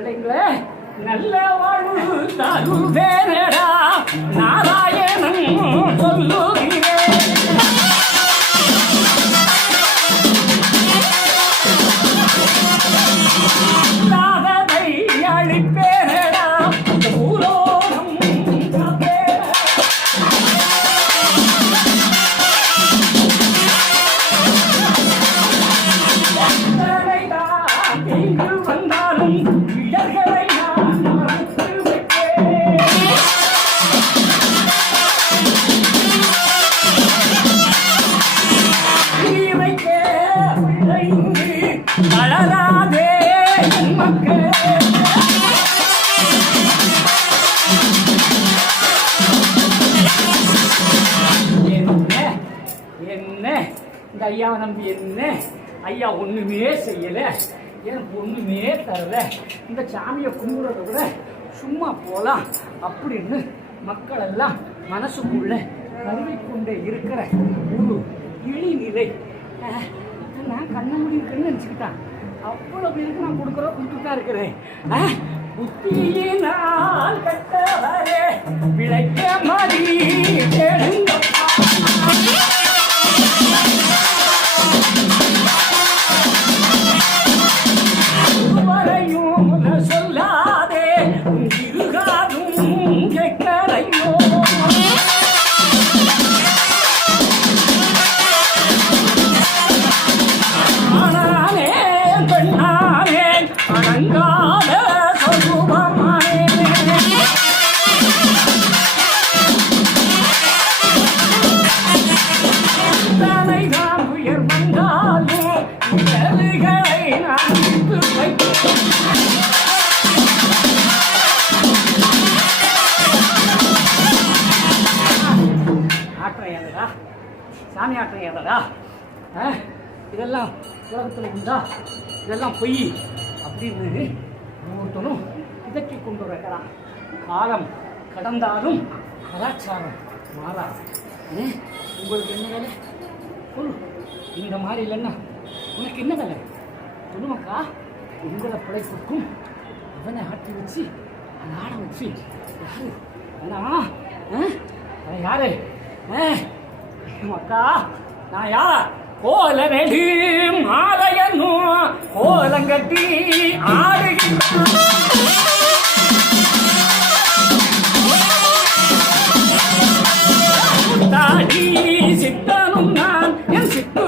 பிள்ளைங்களே நல்ல வாழ்வு தருவேனடா நாராயணன் சொல்லு வளராதே மக்கள். என்ன என்ன? இந்த ஐயாவை நம்பி என்ன? ஐயா ஒண்ணுமே செய்யல. எனக்கு ஒண்ணுமே தரல. இந்த சாமியை கும்பிடுறத விட சும்மா போலாம் அப்படின்னு மக்கள் எல்லாம் மனசுக்குள்ள கருவிக்கொண்டே இருக்கிற ஒரு இழிநிலை. நான் கண்ண முடிவுக்குன்னு நினச்சிக்கிட்டான். அவ்வளோ பேருக்கு நான் கொடுக்குற கொடுத்துட்டு தான் இருக்கிறேன் புத்தியினால் கட்டவரே விளைக்க சாமி ஆட்டம் ஏதடா ஆ? இதெல்லாம் உலகத்தில் உண்டா? இதெல்லாம் பொய். அப்படின்னு ஒவ்வொருத்தனும் இதக்கி கொண்டு வைக்கலாம் காலம் கடந்தாலும் கலாச்சாரம் மாறாது. உங்களுக்கு என்ன வேலை? சொல்லு. இந்த மாதிரி இல்லைன்னா உனக்கு என்ன வேலை? சொல்லுமாக்கா உங்களை பிழைப்புக்கும் அவனை ஆட்டி வச்சு அந்த ஆடை வச்சு யாரு? அண்ணா? ஆ? யாரு? ஆ? அக்கா நான் யார்? கோல நெடு மாலையனும் கோலங்கட்டி ஆடுகின்ற தாடி சித்தனும் நான் என் சித்து